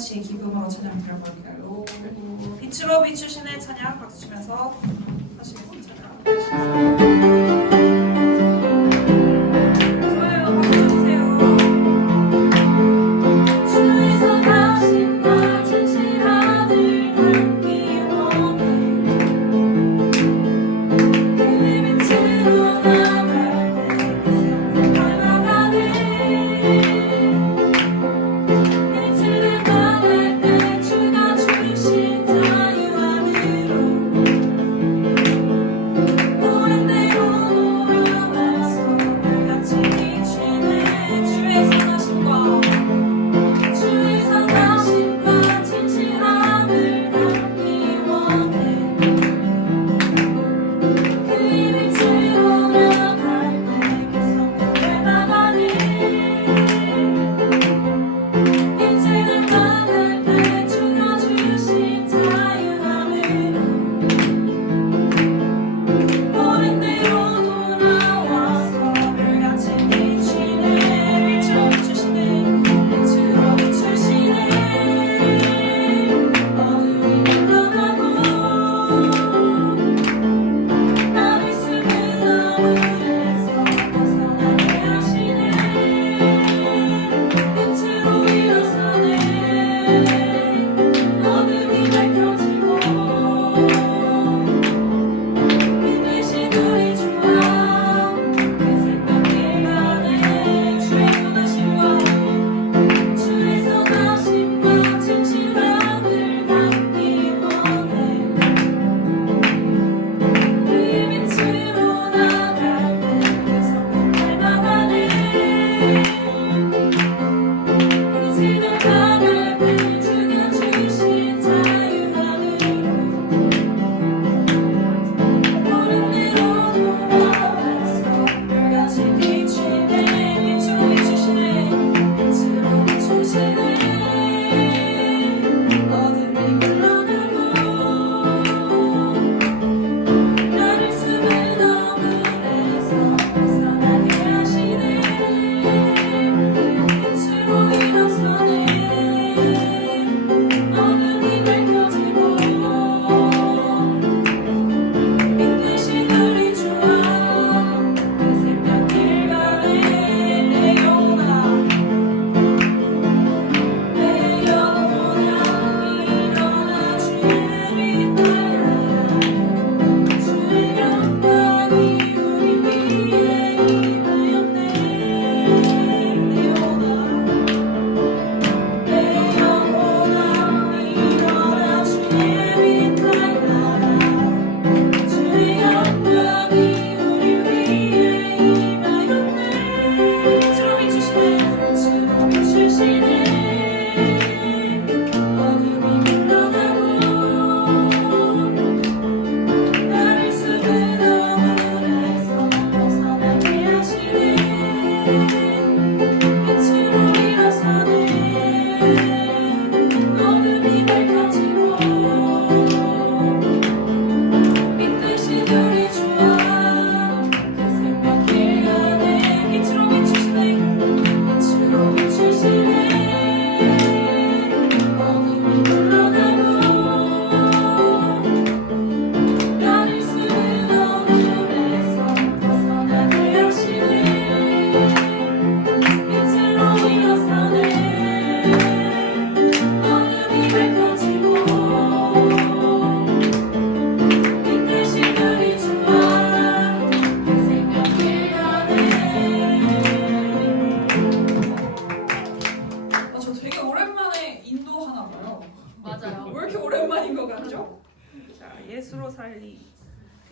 같이 기쁨으로 찬양 드려볼까요? 빛으로 비추시는 찬양 박수 치면서 하시겠습니다.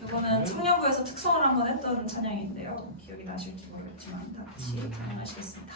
이거는 청년부에서 특성을 한번 했던 찬양인데요. 기억이 나실지 모르겠지만 다 같이 찬양하시겠습니다.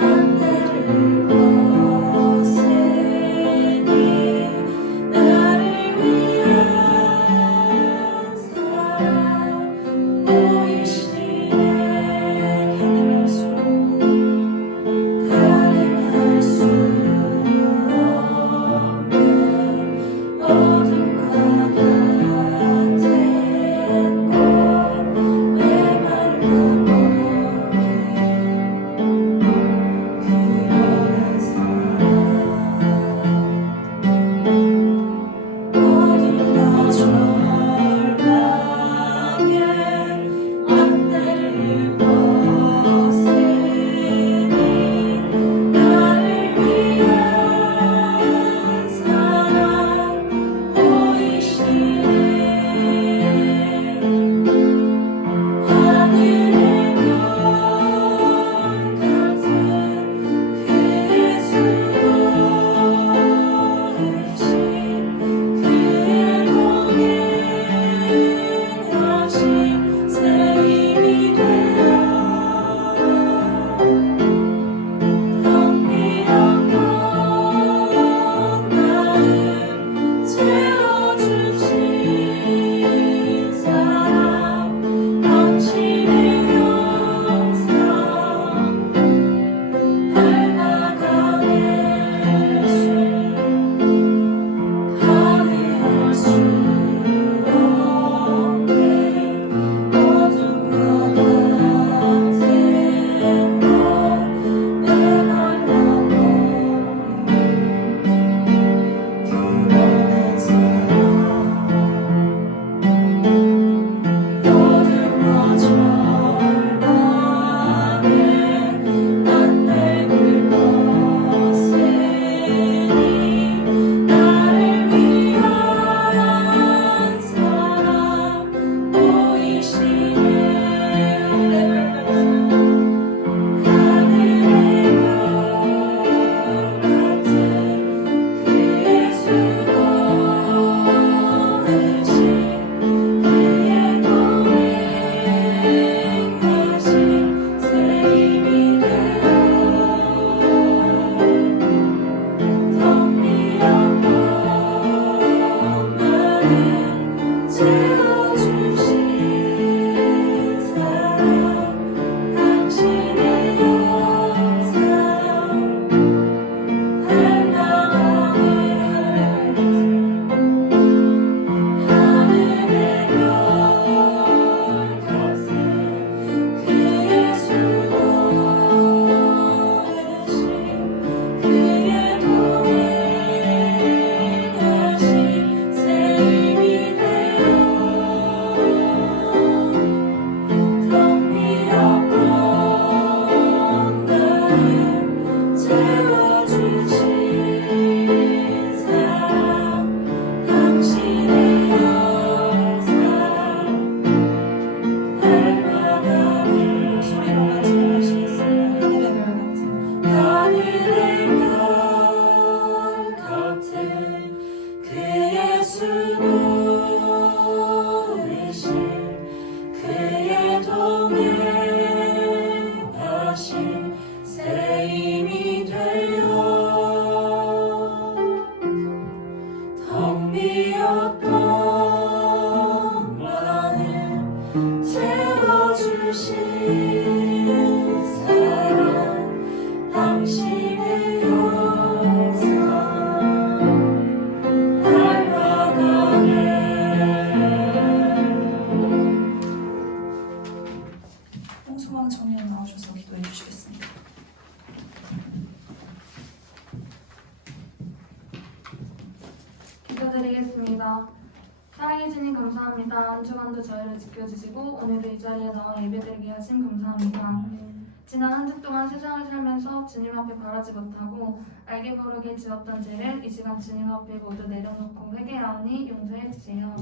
안내를 당신의 영광 닮아가네. 홍수망 청년 나오셔서 기도해 주시겠습니다. 기도드리겠습니다. 사랑해 주님 감사합니다. 한 주간도 저희를 지켜주시고 오늘도 이 자리에 나와 예배드리게 하심 감사합니다. 지난 한 주 동안 세상을 살면서 주님 앞에 바라지 못하고 알게 모르게 지었던 죄를 이 시간 주님 앞에 모두 내려놓고 회개하오니 용서해 주세요.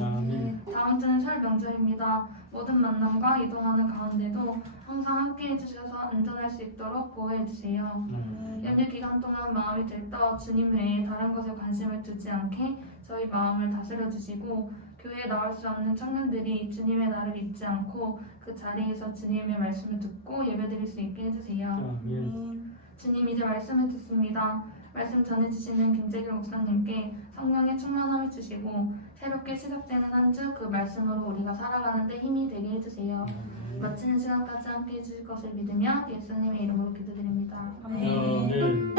다음 주는 설 명절입니다. 모든 만남과 이동하는 가운데도 항상 함께 해주셔서 안전할 수 있도록 보호해 주세요. 연휴 기간 동안 마음이 들떠 주님 외에 다른 것에 관심을 두지 않게 저희 마음을 다스려 주시고 교회에 나올 수 없는 청년들이 주님의 날을 잊지 않고 그 자리에서 주님의 말씀을 듣고 예배드릴 수 있게 해주세요. 주님 이제 말씀을 듣습니다. 말씀 전해주시는 김재규 목사님께 성령의 충만함을 주시고 새롭게 시작되는 한 주 그 말씀으로 우리가 살아가는 데 힘이 되게 해주세요. 마치는 시간까지 함께 해주실 것을 믿으며 예수님의 이름으로 기도드립니다. 아멘.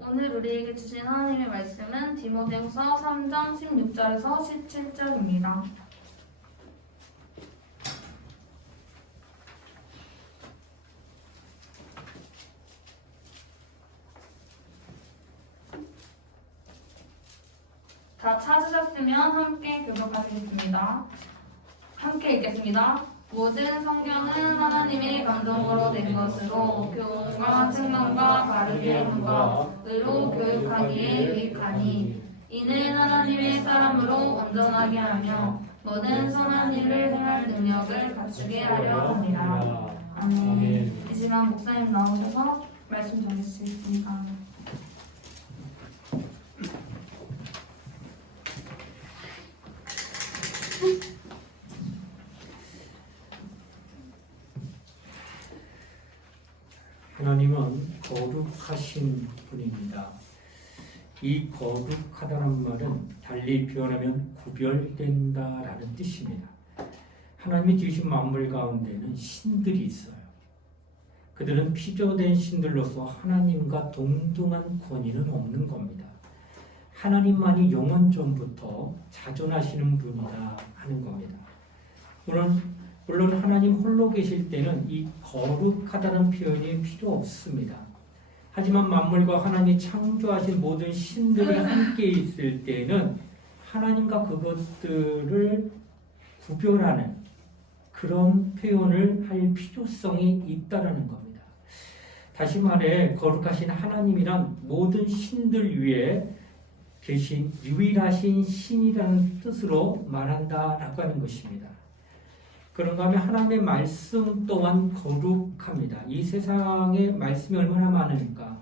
오늘 우리에게 주신 하나님의 말씀은 디모데후서 3장 16절에서 17절입니다. 다 찾으셨으면 함께 교독하시겠습니다. 함께 읽겠습니다. 모든 성경은 하나님의 감동으로 된 것으로 교훈과 책망과 바르게 함과 의로 교육하기에 유익하니 이는 하나님의 사람으로 온전하게 하며 모든 선한 일을 행할 능력을 갖추게 하려 합니다. 아멘. 이 시간 목사님 나오셔서 말씀 전해주시겠습니다. 하나님은 거룩하신 분입니다. 이 거룩하다는 말은 달리 표현하면 구별된다라는 뜻입니다. 하나님이 지으신 만물 가운데는 신들이 있어요. 그들은 피조된 신들로서 하나님과 동등한 권위는 없는 겁니다. 하나님만이 영원 전부터 자존하시는 분이다 하는 겁니다. 물론 하나님 홀로 계실 때는 이 거룩하다는 표현이 필요 없습니다. 하지만 만물과 하나님이 창조하신 모든 신들이 함께 있을 때는 하나님과 그것들을 구별하는 그런 표현을 할 필요성이 있다는 겁니다. 다시 말해 거룩하신 하나님이란 모든 신들 위에 계신 유일하신 신이라는 뜻으로 말한다라고 하는 것입니다. 그런가 하면 하나님의 말씀 또한 거룩합니다. 이 세상에 말씀이 얼마나 많으니까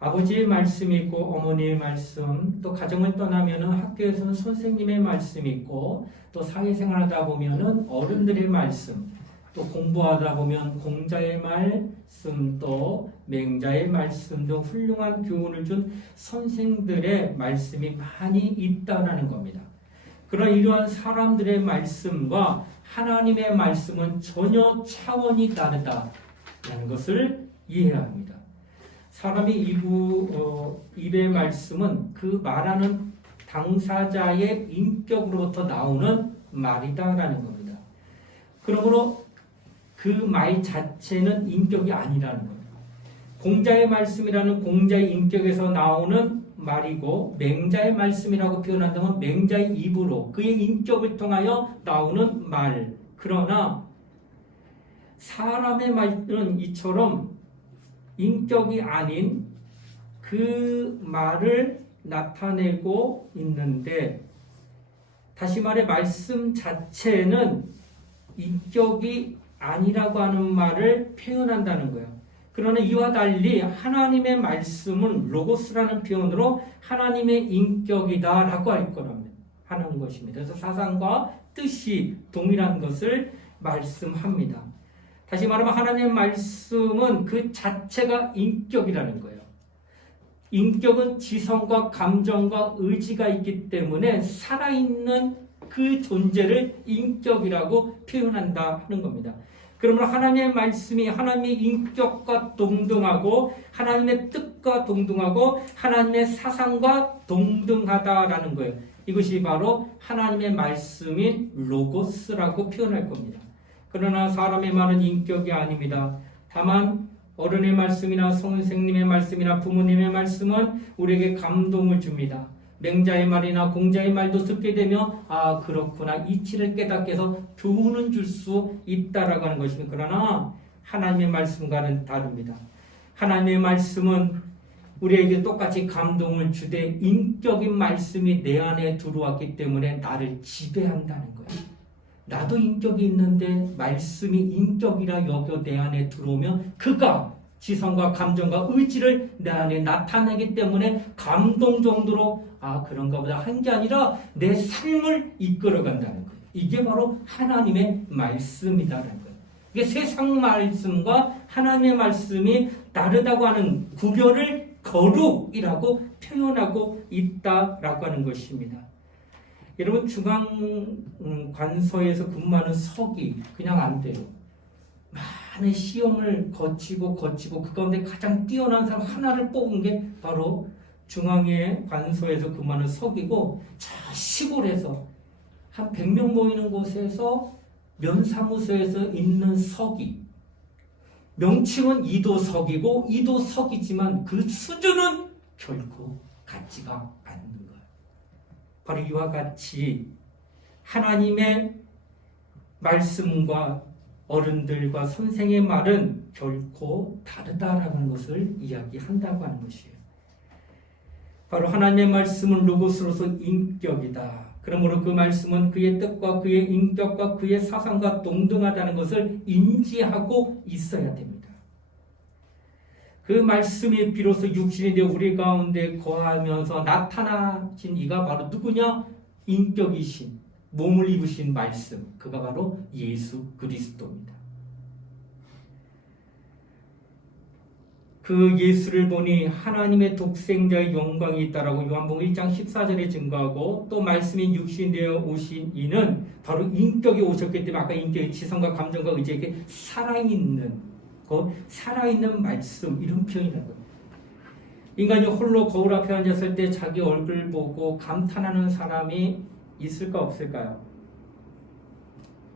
아버지의 말씀이 있고 어머니의 말씀, 또 가정을 떠나면은 학교에서는 선생님의 말씀이 있고 또 사회생활하다 보면은 어른들의 말씀, 또 공부하다 보면 공자의 말씀, 또 맹자의 말씀 등 훌륭한 교훈을 준 선생들의 말씀이 많이 있다라는 겁니다. 그러나 이러한 사람들의 말씀과 하나님의 말씀은 전혀 차원이 다르다라는 것을 이해해야 합니다. 사람이 입의 말씀은 그 말하는 당사자의 인격으로부터 나오는 말이다라는 겁니다. 그러므로 그 말 자체는 인격이 아니라는 겁니다. 공자의 말씀이라는 공자의 인격에서 나오는 말이고 맹자의 말씀이라고 표현한다면 맹자의 입으로 그의 인격을 통하여 나오는 말. 그러나 사람의 말은 이처럼 인격이 아닌 그 말을 나타내고 있는데 다시 말해 말씀 자체는 인격이 아니라고 하는 말을 표현한다는 거예요. 그러나 이와 달리 하나님의 말씀은 로고스라는 표현으로 하나님의 인격이다라고 하는 것입니다. 그래서 사상과 뜻이 동일한 것을 말씀합니다. 다시 말하면 하나님의 말씀은 그 자체가 인격이라는 거예요. 인격은 지성과 감정과 의지가 있기 때문에 살아있는 그 존재를 인격이라고 표현한다 하는 겁니다. 그러므로 하나님의 말씀이 하나님의 인격과 동등하고 하나님의 뜻과 동등하고 하나님의 사상과 동등하다라는 거예요. 이것이 바로 하나님의 말씀인 로고스라고 표현할 겁니다. 그러나 사람의 말은 인격이 아닙니다. 다만 어른의 말씀이나 선생님의 말씀이나 부모님의 말씀은 우리에게 감동을 줍니다. 맹자의 말이나 공자의 말도 듣게 되면 아 그렇구나 이치를 깨닫게 해서 교훈은 줄 수 있다라고 하는 것입니다. 그러나 하나님의 말씀과는 다릅니다. 하나님의 말씀은 우리에게 똑같이 감동을 주되 인격인 말씀이 내 안에 들어왔기 때문에 나를 지배한다는 거예요. 나도 인격이 있는데 말씀이 인격이라 여겨 내 안에 들어오면 그가 지성과 감정과 의지를 내 안에 나타내기 때문에 감동 정도로 아 그런가 보다 한 게 아니라 내 삶을 이끌어간다는 거예요. 이게 바로 하나님의 말씀이다라는 거예요. 이게 세상 말씀과 하나님의 말씀이 다르다고 하는 구별을 거룩이라고 표현하고 있다라고 하는 것입니다. 여러분 중앙 관서에서 근무하는 서기 그냥 안 돼요. 많은 시험을 거치고 그 가운데 가장 뛰어난 사람 하나를 뽑은 게 바로 중앙의 관서에서 근무하는 서기고 저 시골에서 한 100명 모이는 곳에서 면사무소에서 있는 서기 명칭은 이도석이고 이도석이지만 그 수준은 결코 같지가 않는 거예요. 바로 이와 같이 하나님의 말씀과 어른들과 선생의 말은 결코 다르다라고 하는 것을 이야기한다고 하는 것이에요. 바로 하나님의 말씀은 로고스로서 인격이다. 그러므로 그 말씀은 그의 뜻과 그의 인격과 그의 사상과 동등하다는 것을 인지하고 있어야 됩니다. 그 말씀이 비로소 육신이 되어 우리 가운데 거하면서 나타나신 이가 바로 누구냐? 인격이신 몸을 입으신 말씀, 그가 바로 예수 그리스도입니다. 그 예수를 보니 하나님의 독생자의 영광이 있다라고 요한복음 1장 14절에 증거하고 또 말씀이 육신 되어 오신 이는 바로 인격이 오셨기 때문에 아까 인격의 지성과 감정과 의지에게 살아있는 말씀 이런 표현이라는 거예요. 인간이 홀로 거울 앞에 앉았을 때 자기 얼굴 보고 감탄하는 사람이 있을까 없을까요?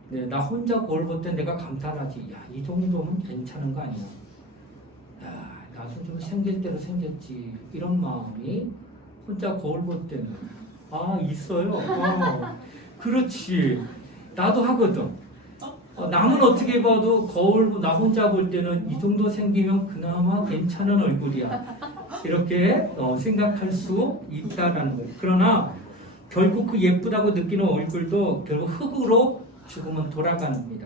네, 나 혼자 거울 볼 때 내가 감탄하지. 야, 이 정도면 괜찮은 거 아니야? 야, 나도 좀 생길 대로 생겼지. 이런 마음이 혼자 거울 볼 때는 있어요. 그렇지. 나도 하거든. 남은 어떻게 봐도 거울 나 혼자 볼 때는 이 정도 생기면 그나마 괜찮은 얼굴이야. 이렇게 생각할 수 있다라는 거예요. 그러나 결국 그 예쁘다고 느끼는 얼굴도 결국 흙으로 죽으면 돌아가는 겁니다.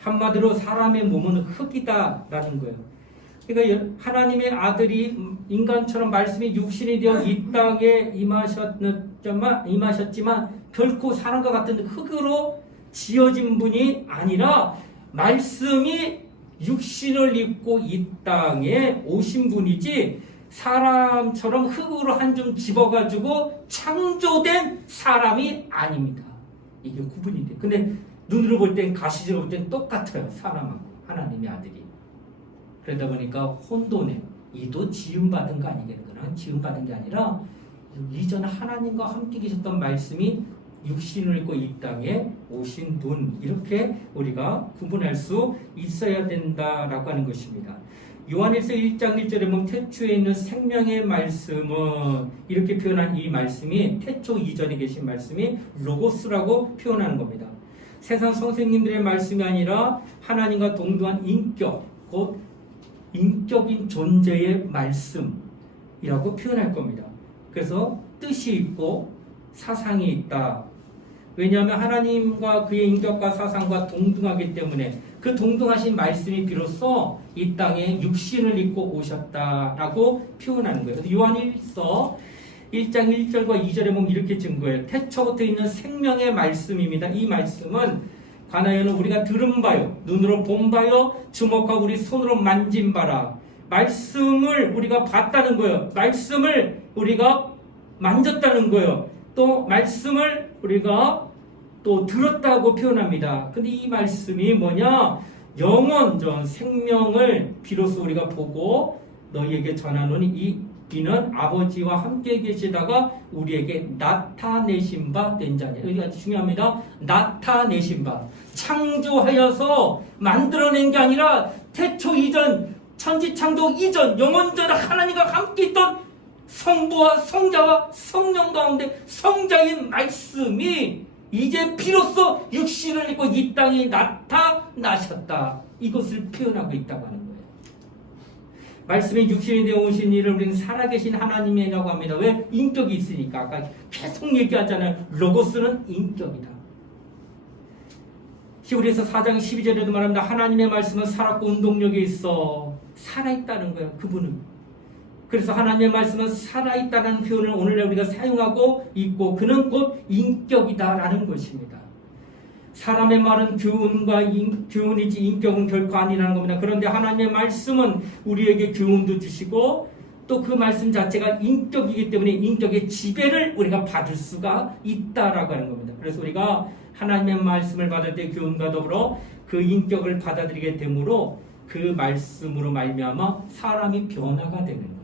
한마디로 사람의 몸은 흙이다라는 거예요. 그러니까 하나님의 아들이 인간처럼 말씀이 육신이 되어 이 땅에 임하셨지만 결코 사람과 같은 흙으로 지어진 분이 아니라 말씀이 육신을 입고 이 땅에 오신 분이지 사람처럼 흙으로 한 점 집어가지고 창조된 사람이 아닙니다. 이게 구분이 돼요. 근데 눈으로 볼 땐 가시적으로 볼 땐 똑같아요. 사람하고 하나님의 아들이. 그러다 보니까 혼돈에 이도 지음받은 거 아니겠구나. 지음받은 게 아니라 이전 하나님과 함께 계셨던 말씀이 육신을 입고 이 땅에 오신 분, 이렇게 우리가 구분할 수 있어야 된다라고 하는 것입니다. 요한일서 1장 1절에 보면 태초에 있는 생명의 말씀은 이렇게 표현한 이 말씀이 태초 이전에 계신 말씀이 로고스라고 표현하는 겁니다. 세상 선생님들의 말씀이 아니라 하나님과 동등한 인격, 곧 인격인 존재의 말씀이라고 표현할 겁니다. 그래서 뜻이 있고 사상이 있다. 왜냐하면 하나님과 그의 인격과 사상과 동등하기 때문에 그 동등하신 말씀이 비로소 이 땅에 육신을 입고 오셨다라고 표현하는 거예요. 요한일서 1장 1절과 2절에 보면 이렇게 증거해요. 태초부터 있는 생명의 말씀입니다. 이 말씀은 관하여는 우리가 들은 바요, 눈으로 본 바요, 주목하고 우리 손으로 만진 바라. 말씀을 우리가 봤다는 거예요. 말씀을 우리가 만졌다는 거예요. 또 말씀을 우리가 또 들었다고 표현합니다. 근데 이 말씀이 뭐냐? 영원전 생명을 비로소 우리가 보고 너희에게 전하노니 이는 아버지와 함께 계시다가 우리에게 나타내신 바 된 자냐. 여기 아주 중요합니다. 나타내신 바. 창조하여서 만들어낸 게 아니라 태초 이전, 천지창조 이전, 영원전 하나님과 함께 있던 성부와 성자와 성령 가운데 성자인 말씀이 이제 비로소 육신을 입고 이 땅에 나타나셨다. 이것을 표현하고 있다고 하는 거예요. 말씀이 육신이 되어 오신 이를 우리는 살아계신 하나님이라고 합니다. 왜? 인격이 있으니까. 아까 계속 얘기하잖아요. 로고스는 인격이다. 히브리서 4장 12절에도 말합니다. 하나님의 말씀은 살았고 운동력이 있어 살아있다는 거예요. 그분은. 그래서 하나님의 말씀은 살아있다는 표현을 오늘날 우리가 사용하고 있고 그는 곧 인격이다라는 것입니다. 사람의 말은 교훈이지 인격은 결코 아니라는 겁니다. 그런데 하나님의 말씀은 우리에게 교훈도 주시고 또 그 말씀 자체가 인격이기 때문에 인격의 지배를 우리가 받을 수가 있다라고 하는 겁니다. 그래서 우리가 하나님의 말씀을 받을 때 교훈과 더불어 그 인격을 받아들이게 되므로 그 말씀으로 말미암아 사람이 변화가 되는 거예요.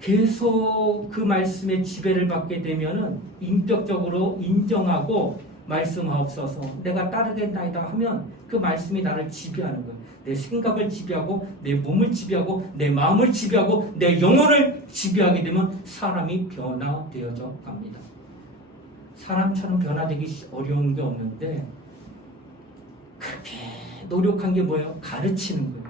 계속 그 말씀의 지배를 받게 되면은 인격적으로 인정하고 말씀하옵소서 내가 따르겠나이다 하면 그 말씀이 나를 지배하는 거예요. 내 생각을 지배하고 내 몸을 지배하고 내 마음을 지배하고 내 영혼을 지배하게 되면 사람이 변화되어져 갑니다. 사람처럼 변화되기 어려운 게 없는데 그렇게 노력한 게 뭐예요? 가르치는 거예요.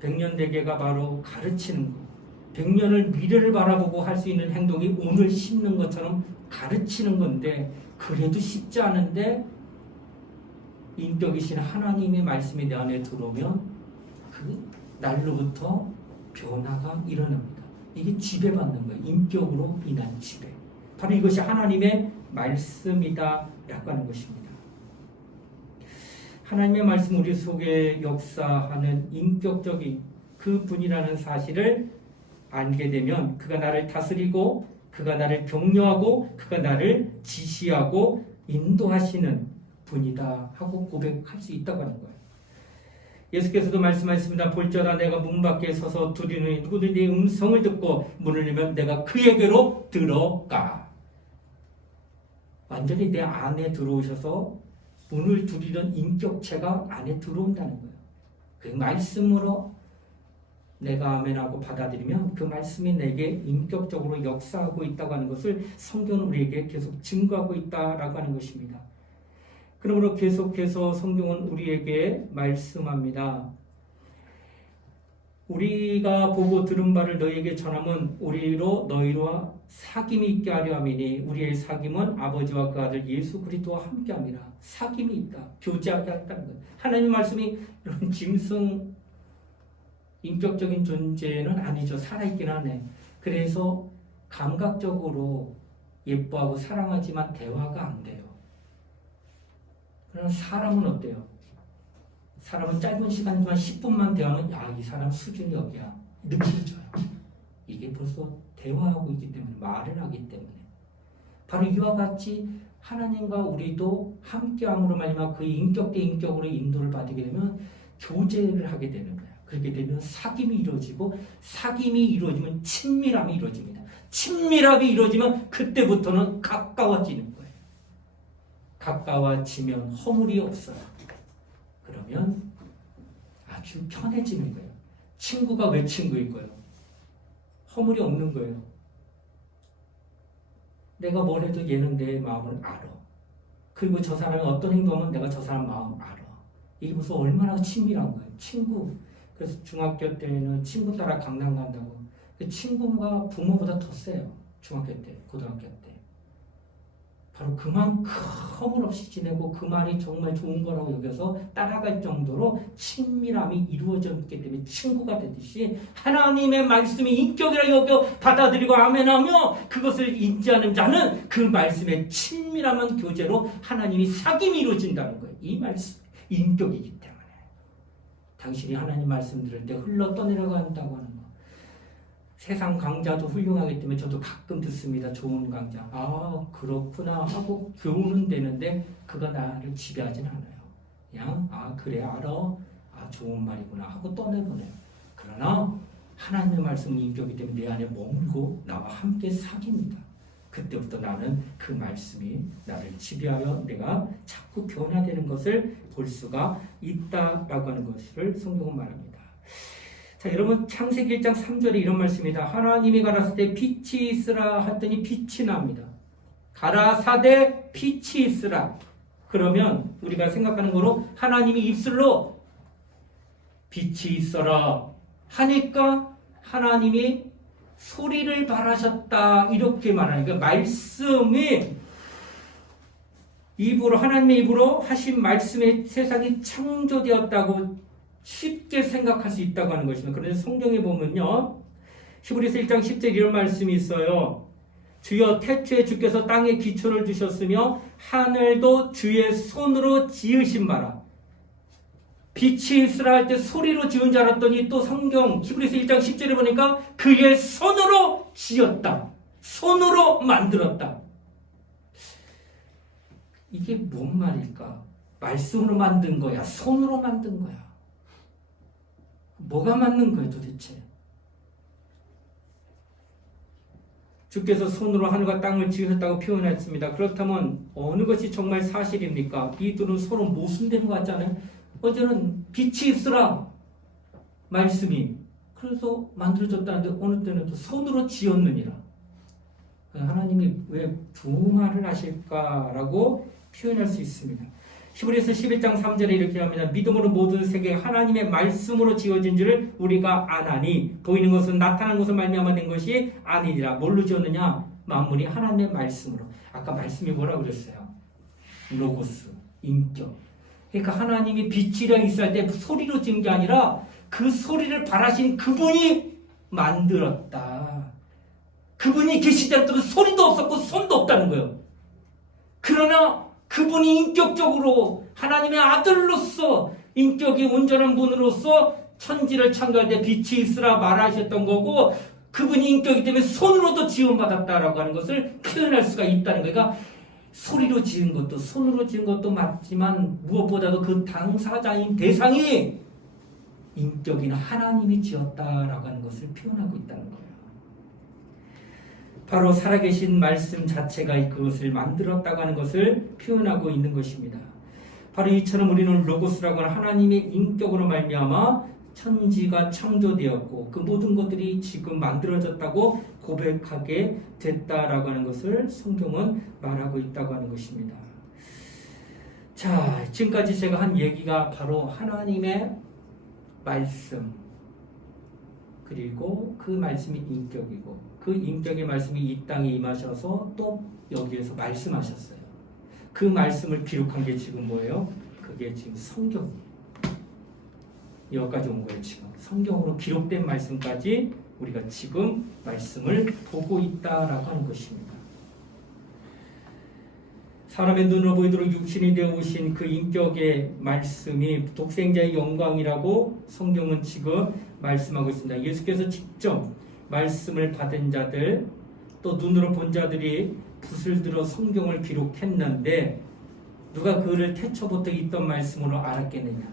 백년대계가 바로 가르치는 거. 100년을 미래를 바라보고 할 수 있는 행동이 오늘 심는 것처럼 가르치는 건데 그래도 쉽지 않은데 인격이신 하나님의 말씀이 내 안에 들어오면 그 날로부터 변화가 일어납니다. 이게 지배받는 거예요. 인격으로 인한 지배. 바로 이것이 하나님의 말씀이다라고 하는 것입니다. 하나님의 말씀 우리 속에 역사하는 인격적인 그 분이라는 사실을 알게 되면 그가 나를 다스리고 그가 나를 격려하고 그가 나를 지시하고 인도하시는 분이다 하고 고백할 수 있다고 하는 거예요. 예수께서도 말씀하셨습니다. 볼지어다 내가 문 밖에 서서 두드리니 누구든지 내 음성을 듣고 문을 열면 내가 그에게로 들어가. 완전히 내 안에 들어오셔서 문을 두드리는 인격체가 안에 들어온다는 거예요. 그 말씀으로 내가 아멘하고 받아들이면 그 말씀이 내게 인격적으로 역사하고 있다고 하는 것을 성경은 우리에게 계속 증거하고 있다라고 하는 것입니다. 그러므로 계속해서 성경은 우리에게 말씀합니다. 우리가 보고 들은 바를 너희에게 전함은 너희와 사귐이 있게 하려 함이니 우리의 사귐은 아버지와 그 아들 예수 그리스도와 함께 함이라. 사귐이 있다. 교제하게 했다는 거예요. 하나님의 말씀이 이런 짐승 인격적인 존재는 아니죠. 살아있긴 하네. 그래서 감각적으로 예뻐하고 사랑하지만 대화가 안 돼요. 그러나 사람은 어때요? 사람은 짧은 시간 동안 10분만 대하면 이 사람 수준이 여기야. 느껴져요. 이게 벌써 대화하고 있기 때문에 말을 하기 때문에 바로 이와 같이 하나님과 우리도 함께함으로 말미암아 그 인격 대 인격으로 인도를 받게 되면 교제를 하게 되는 거예요. 그렇게 되면 사귐이 이루어지고 사귐이 이루어지면 친밀함이 이루어집니다. 친밀함이 이루어지면 그때부터는 가까워지는 거예요. 가까워지면 허물이 없어요. 그러면 아주 편해지는 거예요. 친구가 왜 친구일 거예요? 허물이 없는 거예요. 내가 뭘 해도 얘는 내 마음을 알아. 그리고 저 사람이 어떤 행동하면 내가 저 사람 마음 알아. 이게 무슨 얼마나 친밀한 거예요. 친구. 그래서 중학교 때는 친구 따라 강남 간다고. 그 친구가 부모보다 더 세요. 중학교 때, 고등학교 때. 바로 그만큼 허물없이 지내고 그 말이 정말 좋은 거라고 여겨서 따라갈 정도로 친밀함이 이루어졌기 때문에 친구가 되듯이 하나님의 말씀이 인격이라 여겨 받아들이고 아멘하며 그것을 인지하는 자는 그 말씀의 친밀함한 교제로 하나님이 사귐이 이루어진다는 거예요. 이 말씀 인격이기 때문에 당신이 하나님 말씀 들을 때 흘러 떠내려간다고 하는 거. 세상 강좌도 훌륭하기 때문에 저도 가끔 듣습니다. 좋은 강좌. 아 그렇구나 하고 교훈은 되는데 그가 나를 지배하지는 않아요. 그냥 아 그래 알아. 아 좋은 말이구나 하고 떠내보내요. 그러나 하나님의 말씀은 인격이기 때문에 내 안에 머물고 나와 함께 사귑니다. 그때부터 나는 그 말씀이 나를 지배하여 내가 자꾸 변화되는 것을 볼 수가 있다라고 하는 것을 성경은 말합니다. 자, 여러분 창세기 1장 3절에 이런 말씀입니다. 하나님이 가라사대 빛이 있으라 하더니 빛이 납니다. 가라사대 빛이 있으라. 그러면 우리가 생각하는 거로 하나님이 입술로 빛이 있어라 하니까 하나님이 소리를 발하셨다 이렇게 말하니까 말씀이 입으로 하나님의 입으로 하신 말씀에 세상이 창조되었다고 쉽게 생각할 수 있다고 하는 것입니다. 그런데 성경에 보면요. 히브리서 1장 10절 이런 말씀이 있어요. 주여 태초에 주께서 땅에 기초를 두셨으며 하늘도 주의 손으로 지으신 바라. 빛이 있으라 할 때 소리로 지은 줄 알았더니 또 성경 히브리서 1장 10절에 보니까 그의 손으로 지었다. 손으로 만들었다. 이게 뭔 말일까? 말씀으로 만든 거야? 손으로 만든 거야? 뭐가 맞는 거예요 도대체? 주께서 손으로 하늘과 땅을 지으셨다고 표현했습니다. 그렇다면 어느 것이 정말 사실입니까? 이 둘은 서로 모순되는 것 같잖아요. 어제는 빛이 있으라 말씀이 그래서 만들어졌다는데 어느 때는 또 손으로 지었느니라. 하나님이 왜 두 말을 하실까라고 표현할 수 있습니다. 히브리서 11장 3절에 이렇게 합니다. 믿음으로 모든 세계가 하나님의 말씀으로 지어진 줄을 우리가 아나니 보이는 것은 나타난 것을 말미암아 된 것이 아니니라. 뭘로 지었느냐? 만물이 하나님의 말씀으로. 아까 말씀이 뭐라고 그랬어요? 로고스, 인격. 그러니까 하나님이 빛이라 있을 때 소리로 지은 게 아니라 그 소리를 바라신 그분이 만들었다. 그분이 계시지 않더라도 소리도 없었고 손도 없다는 거예요. 그러나 그분이 인격적으로 하나님의 아들로서 인격이 온전한 분으로서 천지를 창조할 때 빛이 있으라 말하셨던 거고 그분이 인격이기 때문에 손으로도 지음받았다라고 하는 것을 표현할 수가 있다는 거예요. 그러니까 소리로 지은 것도 손으로 지은 것도 맞지만 무엇보다도 그 당사자인 대상이 인격인 하나님이 지었다라고 하는 것을 표현하고 있다는 거예요. 바로 살아계신 말씀 자체가 그것을 만들었다고 하는 것을 표현하고 있는 것입니다. 바로 이처럼 우리는 로고스라고 하는 하나님의 인격으로 말미암아 천지가 창조되었고 그 모든 것들이 지금 만들어졌다고 고백하게 됐다라고 하는 것을 성경은 말하고 있다고 하는 것입니다. 자, 지금까지 제가 한 얘기가 바로 하나님의 말씀 그리고 그 말씀이 인격이고 그 인격의 말씀이 이 땅에 임하셔서 또 여기에서 말씀하셨어요. 그 말씀을 기록한 게 지금 뭐예요? 그게 지금 성경이에요. 여기까지 온 거예요. 지금 성경으로 기록된 말씀까지 우리가 지금 말씀을 보고 있다라고 하는 것입니다. 사람의 눈으로 보이도록 육신이 되어 오신 그 인격의 말씀이 독생자의 영광이라고 성경은 지금 말씀하고 있습니다. 예수께서 직접 말씀을 받은 자들 또 눈으로 본 자들이 붓을 들어 성경을 기록했는데 누가 그를 태초부터 있던 말씀으로 알았겠느냐.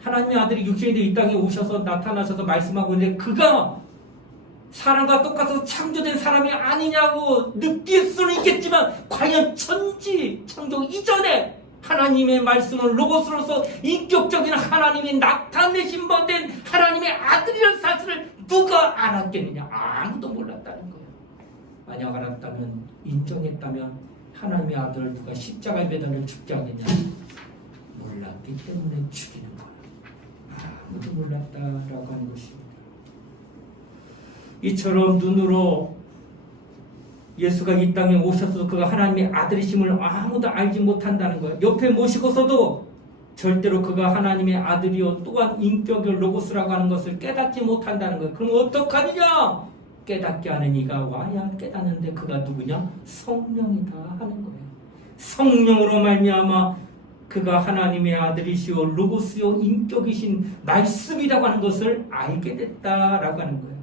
하나님의 아들이 육신이 되어 이 땅에 오셔서 나타나셔서 말씀하고 있는데 그가 사람과 똑같아서 창조된 사람이 아니냐고 느낄 수는 있겠지만 과연 천지 창조 이전에 하나님의 말씀을 로고스로서 인격적인 하나님이 나타내신 바 된 하나님의 아들이라는 사실을 누가 알았겠느냐. 아무도 몰랐다는 거예요. 만약 알았다면 인정했다면 하나님의 아들을 누가 십자가에 매달려 죽게 하겠냐. 몰랐기 때문에 죽이는 거예요. 아무도 몰랐다라고 하는 것입니다. 이처럼 눈으로 예수가 이 땅에 오셔서 그가 하나님의 아들이심을 아무도 알지 못한다는 거예요. 옆에 모시고서도 절대로 그가 하나님의 아들이요 또한 인격을 로고스라고 하는 것을 깨닫지 못한다는 거예요. 그럼 어떡하느냐? 깨닫게 하는 이가 와야 깨닫는데 그가 누구냐? 성령이다 하는 거예요. 성령으로 말미암아 그가 하나님의 아들이시오 로고스요 인격이신 말씀이라고 하는 것을 알게 됐다라고 하는 거예요.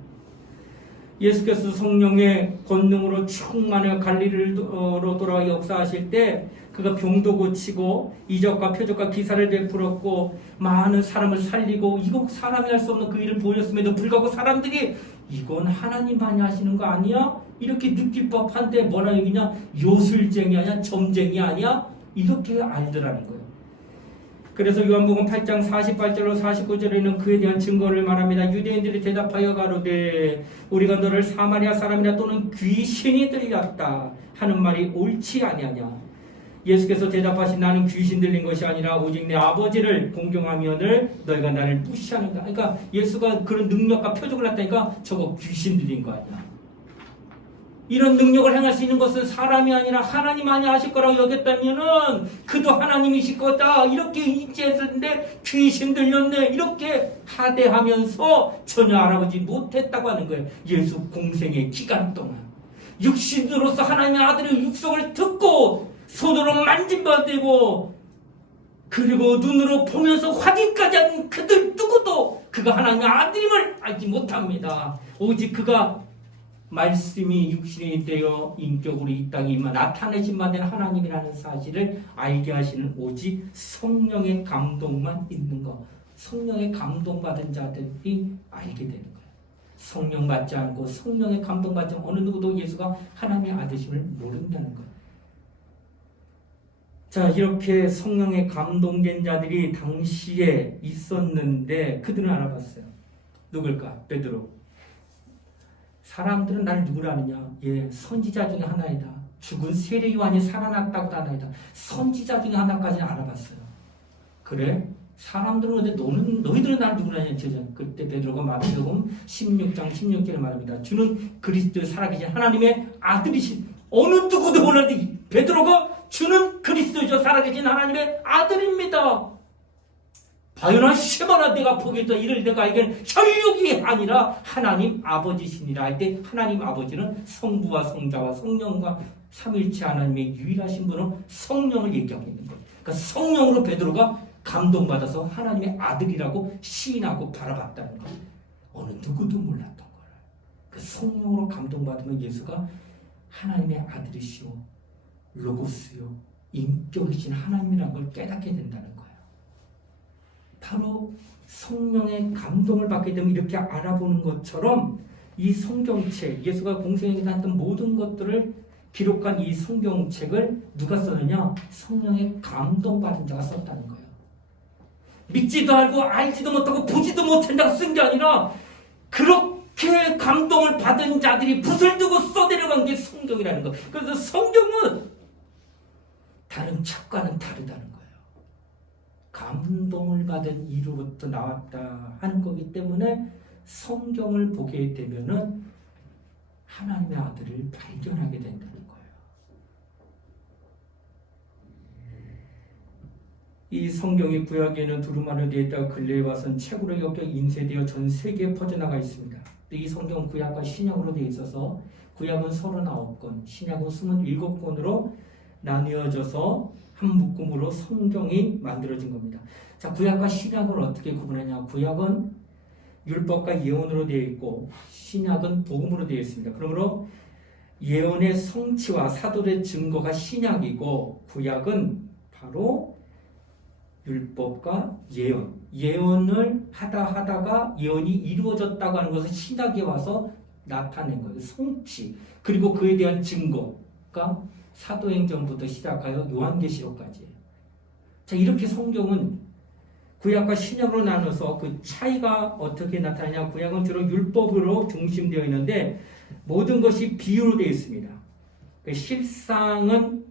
예수께서 성령의 권능으로 충만하여 갈릴리로 돌아와 역사하실 때 그가 병도 고치고 이적과 표적과 기사를 베풀었고 많은 사람을 살리고 이거 사람이 할 수 없는 그 일을 보였음에도 불구하고 사람들이 이건 하나님만이 하시는 거 아니야? 이렇게 느낄 법한데 뭐라 여기냐? 요술쟁이 아니야? 점쟁이 아니야? 이렇게 알더라는 거예요. 그래서 요한복음 8장 48절로 49절에는 그에 대한 증거를 말합니다. 유대인들이 대답하여 가로되 우리가 너를 사마리아 사람이나 또는 귀신이 들렸다 하는 말이 옳지 아니하냐. 예수께서 대답하신 나는 귀신 들린 것이 아니라 오직 내 아버지를 공경하면을 너희가 나를 무시하는가. 그러니까 예수가 그런 능력과 표적을 했다니까 저거 귀신 들린 거 아니야. 이런 능력을 행할 수 있는 것은 사람이 아니라 하나님만이 하실 거라고 여겼다면은 그도 하나님이실 거다 이렇게 인지했는데 귀신 들렸네 이렇게 하대하면서 전혀 알아보지 못했다고 하는 거예요. 예수 공생의 기간 동안 육신으로서 하나님의 아들의 육성을 듣고 손으로 만진바되고 그리고 눈으로 보면서 확인까지 한 그들 누구도 그가 하나님의 아들임을 알지 못합니다. 오직 그가 말씀이 육신이 되어 인격으로 이 땅에 임하 나타내신 바 된 하나님이라는 사실을 알게 하시는 오직 성령의 감동만 있는 것. 성령의 감동받은 자들이 알게 되는 거예요. 성령 받지 않고 성령의 감동받지 않고 어느 누구도 예수가 하나님의 아들심을 모른다는 거예요. 자, 이렇게 성령의 감동된 자들이 당시에 있었는데 그들은 알아봤어요. 누굴까? 베드로. 사람들은 날 누구라 하느냐? 예, 선지자 중에 하나이다. 죽은 세례 요한이 살아났다고도 하나이다. 선지자 중에 하나까지는 알아봤어요. 그래? 사람들은 근데 너희들은 날 누구라 하냐? 그때 베드로가 마태복음 16장 16절에 말합니다. 주는 그리스도의 살아계신 하나님의 아들이신 어느 누구도 몰랐는데 베드로가 주는 그리스도죠 살아계신 하나님의 아들입니다. 바요나 시바나 내가 보겠다 이를 내가 알기는 혈육이 아니라 하나님 아버지시니라 할 때 하나님 아버지는 성부와 성자와 성령과 삼일체 하나님의 유일하신 분으로 성령을 얘기하고 있는 거예요. 그러니까 성령으로 베드로가 감동받아서 하나님의 아들이라고 시인하고 바라봤다는 거예요. 어느 누구도 몰랐던 거예요. 그 성령으로 감동받으면 예수가 하나님의 아들이시오 로고스요 인격이신 하나님이라는 걸 깨닫게 된다는 거예요. 바로 성령의 감동을 받게 되면 이렇게 알아보는 것처럼 이 성경책, 예수가 공생애에 했던 모든 것들을 기록한 이 성경책을 누가 썼느냐? 성령의 감동받은 자가 썼다는 거예요. 믿지도 않고 알지도 못하고 보지도 못한 자가 쓴 게 아니라 그렇게 감동을 받은 자들이 붓을 두고 써내려간 게 성경이라는 거예요. 그래서 성경은 다른 책과는 다르다는 거예요. 감동을 받은 이로부터 나왔다 하는 거기 때문에 성경을 보게 되면은 하나님의 아들을 발견하게 된다는 거예요. 이 성경이 구약에는 두루마리로 되어 있다가 근래에 와서는 책으로 엮여 인쇄되어 전 세계에 퍼져나가 있습니다. 이 성경은 구약과 신약으로 되어 있어서 구약은 39권, 신약은 27권으로 나뉘어져서 한 묶음으로 성경이 만들어진 겁니다. 자, 구약과 신약을 어떻게 구분하냐? 구약은 율법과 예언으로 되어 있고 신약은 복음으로 되어 있습니다. 그러므로 예언의 성취와 사도의 증거가 신약이고 구약은 바로 율법과 예언을 하다가 예언이 이루어졌다고 하는 것을 신약에 와서 나타낸 거예요. 성취 그리고 그에 대한 증거가 사도행전부터 시작하여 요한계시록까지. 자, 이렇게 성경은 구약과 신약으로 나눠서 그 차이가 어떻게 나타나냐? 구약은 주로 율법으로 중심되어 있는데 모든 것이 비유로 되어 있습니다. 그 실상은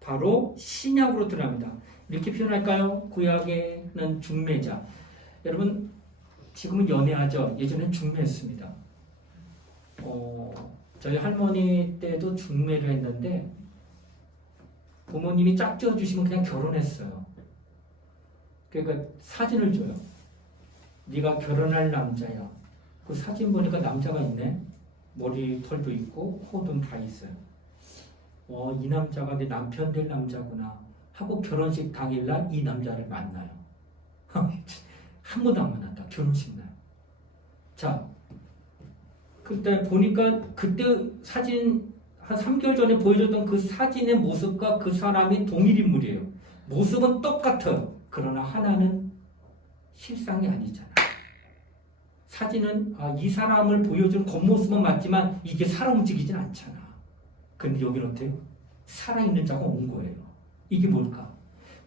바로 신약으로 드러납니다. 이렇게 표현할까요? 구약에는 중매자. 여러분 지금은 연애하죠. 예전엔 중매했습니다. 저희 할머니 때도 중매를 했는데 부모님이 짝지어 주시면 그냥 결혼했어요. 그러니까 사진을 줘요. 네가 결혼할 남자야. 그 사진 보니까 남자가 있네. 머리 털도 있고 코도 다 있어요. 이 남자가 내 남편 될 남자구나 하고 결혼식 당일날 이 남자를 만나요. 한 번도 안 만났다. 결혼식 날. 자, 그때 보니까 그때 사진 한 3개월 전에 보여줬던 그 사진의 모습과 그 사람이 동일 인물이에요. 모습은 똑같아요. 그러나 하나는 실상이 아니잖아. 사진은 이 사람을 보여준 겉모습은 맞지만 이게 사람 움직이진 않잖아. 근데 여기는 어때요? 살아있는 자가 온 거예요. 이게 뭘까?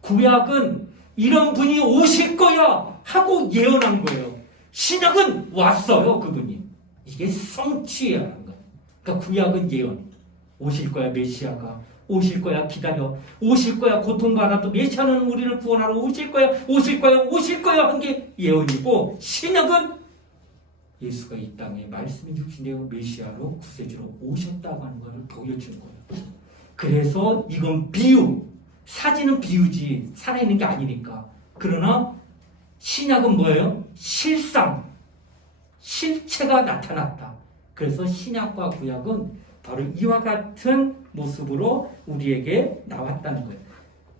구약은 이런 분이 오실 거야 하고 예언한 거예요. 신약은 왔어요. 그분이. 이게 성취해야 하는 거예요. 그러니까 구약은 예언. 오실 거야 메시아가. 오실 거야 기다려. 오실 거야 고통받아도 메시아는 우리를 구원하러 오실 거야. 오실 거야. 오실 거야 한 게 예언이고 신약은 예수가 이 땅에 말씀이 육신되어 메시아로 구세주로 오셨다고 하는 것을 보여준 거예요. 그래서 이건 비유. 사진은 비유지 살아있는 게 아니니까. 그러나 신약은 뭐예요? 실상. 실체가 나타났다. 그래서 신약과 구약은 바로 이와 같은 모습으로 우리에게 나왔다는 거예요.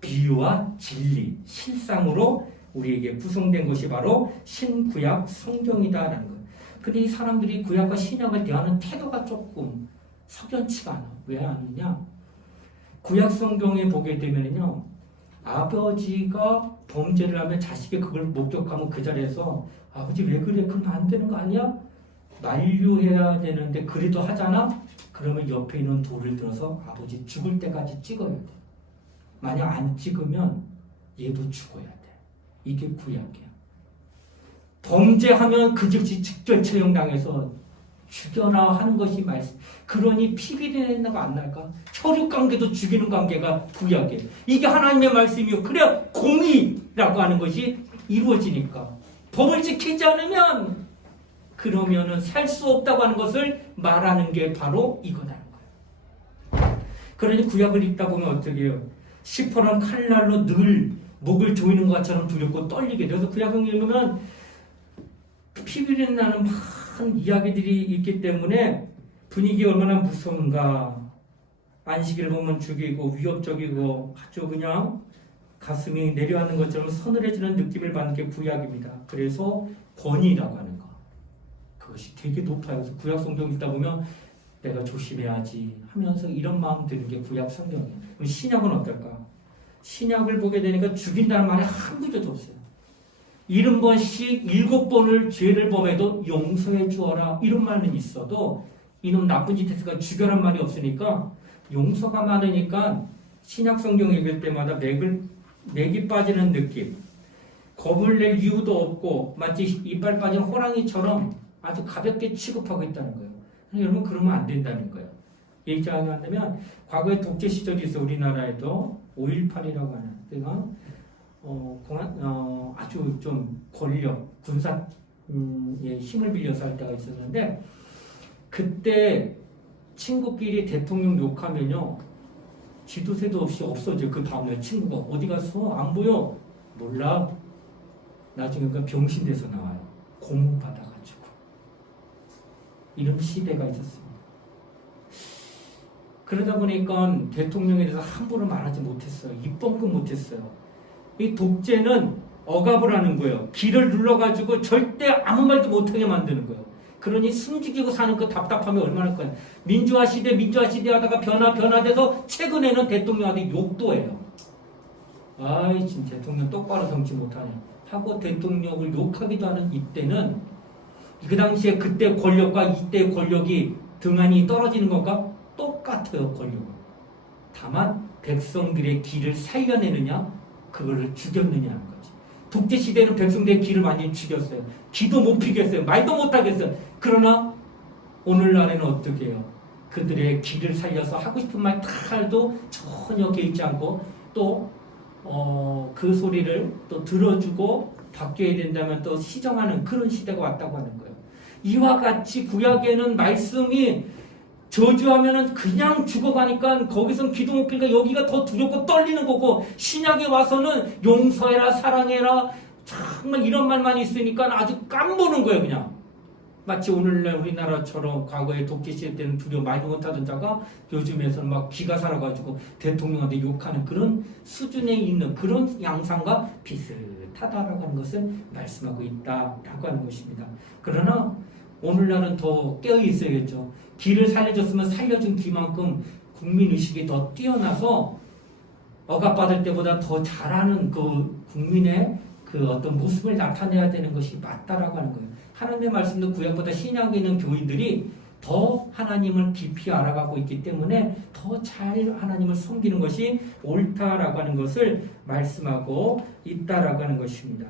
비유와 진리, 실상으로 우리에게 구성된 것이 바로 신구약 성경이다라는 거예요. 근데 이 사람들이 구약과 신약을 대하는 태도가 조금 석연치가 않아. 왜 아니냐? 구약 성경에 보게 되면요, 아버지가 범죄를 하면 자식이 그걸 목격하면 그 자리에서 아버지 왜 그래? 그러면 안 되는 거 아니야? 만류해야 되는데 그래도 하잖아? 그러면 옆에 있는 돌을 들어서 아버지 죽을 때까지 찍어야 돼. 만약 안 찍으면 얘도 죽어야 돼. 이게 구약이야. 범죄하면 그 즉시 직절 처형당해서 죽여라 하는 것이 말씀. 그러니 피비린내가 안 날까? 혈육관계도 죽이는 관계가 구약이에요. 이게 하나님의 말씀이요. 그래야 공의라고 하는 것이 이루어지니까. 법을 지키지 않으면 그러면은 살 수 없다고 하는 것을 말하는 게 바로 이거다는 거예요. 그러니 구약을 읽다 보면 어떻게 해요? 시퍼런 칼날로 늘 목을 조이는 것처럼 두렵고 떨리게 돼서 구약을 읽으면 피비린 나는 많은 이야기들이 있기 때문에 분위기가 얼마나 무서운가. 안식일을 보면 죽이고 위협적이고 아주 그냥 가슴이 내려앉는 것처럼 서늘해지는 느낌을 받는 게 구약입니다. 그래서 권위라고 하는 거. 그것이 되게 높아요. 그래서 구약 성경 읽다 보면 내가 조심해야지 하면서 이런 마음 드는 게 구약 성경이에요. 그럼 신약은 어떨까? 신약을 보게 되니까 죽인다는 말이 한 구절도 없어요. 70번씩 7번을 죄를 범해도 용서해 주어라 이런 말은 있어도 이놈 나쁜 짓 했으니까 죽여란 말이 없으니까 용서가 많으니까 신약 성경 읽을 때마다 맥이 빠지는 느낌, 겁을 낼 이유도 없고 마치 이빨 빠진 호랑이처럼 아주 가볍게 취급하고 있다는 거예요. 여러분 그러면 안 된다는 거예요. 얘기하면 안 되면 과거에 독재 시절이 있어. 우리나라에도 5.18이라고 하는 그러니까 아주 좀 권력, 군사 힘을 빌려서 할 때가 있었는데 그때 친구끼리 대통령 욕하면요 지도새도 없이 없어져. 그 다음날 친구가 어디 갔어? 안 보여? 몰라. 나중에 그 병신 돼서 나와요. 고문받아가지고. 이런 시대가 있었습니다. 그러다 보니까 대통령에 대해서 함부로 말하지 못했어요. 입 뻥끗 못했어요. 이 독재는 억압을 하는 거예요. 기를 눌러가지고 절대 아무 말도 못하게 만드는 거예요. 그러니 숨죽이고 사는 그 답답함이 얼마나 커요. 민주화 시대 하다가 변화돼서 최근에는 대통령한테 욕도 해요. 아이 지금 대통령 똑바로 정치 못하네 하고 대통령을 욕하기도 하는 이때는 그 당시에 그때 권력과 이때 권력이 등한이 떨어지는 건가? 똑같아요. 권력은. 다만 백성들의 길을 살려내느냐 그거를 죽였느냐는 거지. 독재 시대는 백성들의 길을 많이 죽였어요. 기도 못 피겠어요. 말도 못 하겠어요. 그러나 오늘날에는 어떻게 해요? 그들의 길을 살려서 하고 싶은 말 다 해도 전혀 개의치 않고 또 그 소리를 또 들어주고 바뀌어야 된다면 또 시정하는 그런 시대가 왔다고 하는 거예요. 이와 같이 구약에는 말씀이 저주하면은 그냥 죽어가니까 거기선 기도 못 피니까 여기가 더 두렵고 떨리는 거고, 신약에 와서는 용서해라, 사랑해라, 정말 이런 말만 있으니까 아주 깜보는 거예요, 그냥. 마치 오늘날 우리나라처럼 과거에 독재 시대 때는 두려워 말도 못하던 자가 요즘에서는 막 기가 살아가지고 대통령한테 욕하는 그런 수준에 있는 그런 양상과 비슷하다라고 하는 것을 말씀하고 있다라고 하는 것입니다. 그러나 오늘날은 더 깨어 있어야겠죠. 기를 살려줬으면 살려준 기만큼 국민의식이 더 뛰어나서 억압받을 때보다 더 잘하는 그 국민의 그 어떤 모습을 나타내야 되는 것이 맞다라고 하는 거예요. 하나님의 말씀도 구약보다 신약에 있는 교인들이 더 하나님을 깊이 알아가고 있기 때문에 더 잘 하나님을 섬기는 것이 옳다라고 하는 것을 말씀하고 있다라고 하는 것입니다.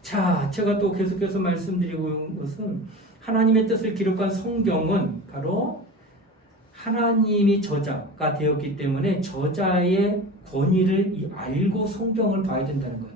자, 제가 또 계속해서 말씀드리고 있는 것은 하나님의 뜻을 기록한 성경은 바로 하나님이 저자가 되었기 때문에 저자의 권위를 알고 성경을 봐야 된다는 거예요.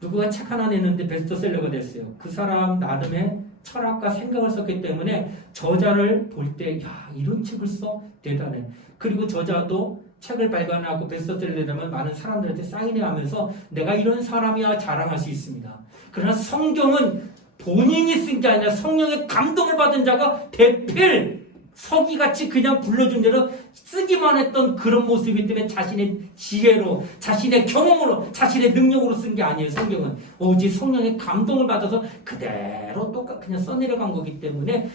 누구가 책 하나 냈는데 베스트셀러가 됐어요. 그 사람 나름의 철학과 생각을 썼기 때문에 저자를 볼 때, 야, 이런 책을 써? 대단해. 그리고 저자도 책을 발간하고 베스트셀러 되면 많은 사람들한테 사인해 하면서 내가 이런 사람이야 자랑할 수 있습니다. 그러나 성경은 본인이 쓴 게 아니라 성령의 감동을 받은 자가 대필 서기같이 그냥 불러준 대로 쓰기만 했던 그런 모습이기 때문에 자신의 지혜로, 자신의 경험으로, 자신의 능력으로 쓴 게 아니에요. 성경은 오직 성령의 감동을 받아서 그대로 똑같이 그냥 써내려간 거기 때문에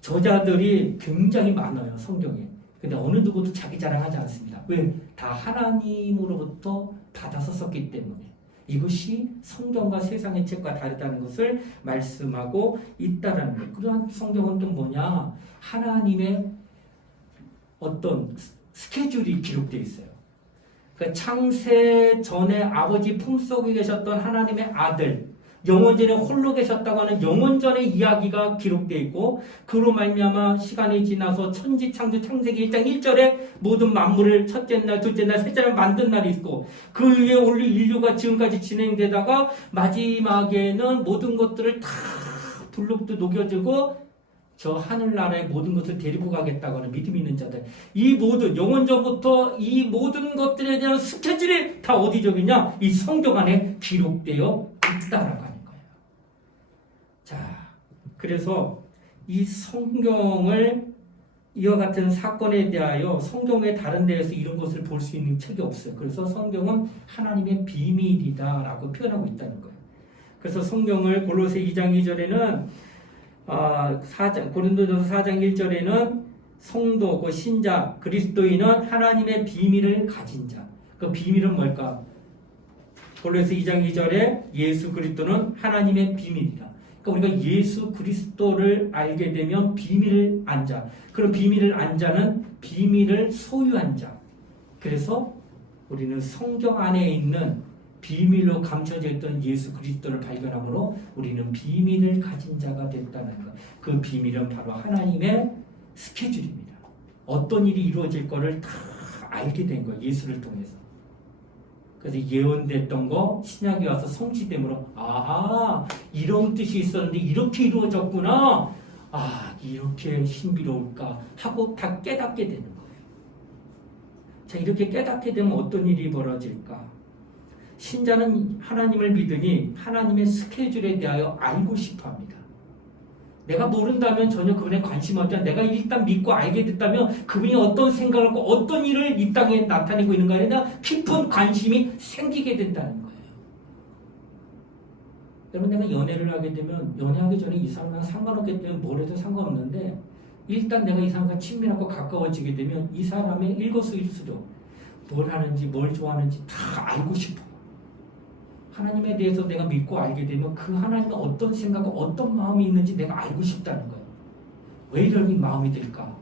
저자들이 굉장히 많아요. 성경에. 근데 어느 누구도 자기 자랑하지 않습니다. 왜? 다 하나님으로부터 받아서 썼기 때문에. 이것이 성경과 세상의 책과 다르다는 것을 말씀하고 있다라는 거예요. 그러한 성경은 또 뭐냐? 하나님의 어떤 스케줄이 기록되어 있어요. 그러니까 창세 전에 아버지 품속에 계셨던 하나님의 아들, 영원전에 홀로 계셨다고 하는 영원전의 이야기가 기록되어 있고, 그로 말미암아 시간이 지나서 천지창조 창세기 1장 1절에 모든 만물을 첫째 날, 둘째 날, 셋째 날 만든 날이 있고, 그 위에 올리 인류가 지금까지 진행되다가 마지막에는 모든 것들을 다 불룩도 녹여주고 저 하늘나라의 모든 것을 데리고 가겠다고 하는 믿음이 있는 자들, 이 모든 영원전부터 이 모든 것들에 대한 스케줄이 다 어디 적이냐? 이 성경 안에 기록되어 있다라고 하는 거예요. 자, 그래서 이 성경을 이와 같은 사건에 대하여 성경의 다른 데에서 이런 것을 볼 수 있는 책이 없어요. 그래서 성경은 하나님의 비밀이다라고 표현하고 있다는 거예요. 그래서 성경을 골로새 2장 2절에는 고린도전서 4장 1절에는 성도, 그 신자, 그리스도인은 하나님의 비밀을 가진 자. 그 비밀은 뭘까? 골로새 2장 2절에 예수 그리스도는 하나님의 비밀이다. 그러니까 우리가 예수 그리스도를 알게 되면 비밀을 안 자. 그럼 비밀을 안 자는 비밀을 소유한 자. 그래서 우리는 성경 안에 있는 비밀로 감춰져 있던 예수 그리스도를 발견함으로 우리는 비밀을 가진 자가 됐다는 것. 그 비밀은 바로 하나님의 스케줄입니다. 어떤 일이 이루어질 거를 다 알게 된 거예요. 예수를 통해서. 그래서 예언됐던 거 신약에 와서 성취됨으로, 아하, 이런 뜻이 있었는데 이렇게 이루어졌구나. 아, 이렇게 신비로울까 하고 다 깨닫게 되는 거예요. 자, 이렇게 깨닫게 되면 어떤 일이 벌어질까? 신자는 하나님을 믿으니 하나님의 스케줄에 대하여 알고 싶어 합니다. 내가 모른다면 전혀 그분에 관심 없지만 내가 일단 믿고 알게 됐다면 그분이 어떤 생각을 하고 어떤 일을 이 땅에 나타내고 있는가에 대한 깊은 관심이 생기게 된다는 거예요. 여러분, 내가 연애를 하게 되면 연애하기 전에 이 사람과 상관없기 때문에 뭘 해도 상관없는데 일단 내가 이 사람과 친밀하고 가까워지게 되면 이 사람의 일거수일투족, 뭘 하는지 뭘 좋아하는지 다 알고 싶어. 하나님에 대해서 내가 믿고 알게 되면 그 하나님은 어떤 생각과 어떤 마음이 있는지 내가 알고 싶다는 거예요. 왜 이런 마음이 들까?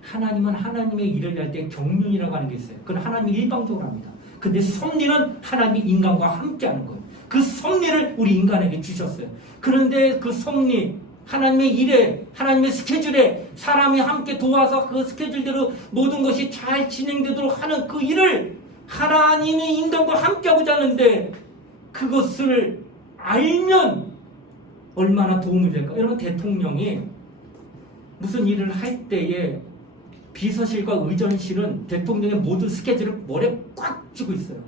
하나님은 하나님의 일을 할 때 경륜이라고 하는 게 있어요. 그건 하나님이 일방적으로 합니다. 근데 섭리는 하나님이 인간과 함께 하는 거예요. 그 섭리를 우리 인간에게 주셨어요. 그런데 그 섭리, 하나님의 일에, 하나님의 스케줄에 사람이 함께 도와서 그 스케줄대로 모든 것이 잘 진행되도록 하는 그 일을 하나님이 인간과 함께 하고자 하는데 그것을 알면 얼마나 도움이 될까? 여러분, 대통령이 무슨 일을 할 때에 비서실과 의전실은 대통령의 모든 스케줄을 머리에 꽉 쥐고 있어요.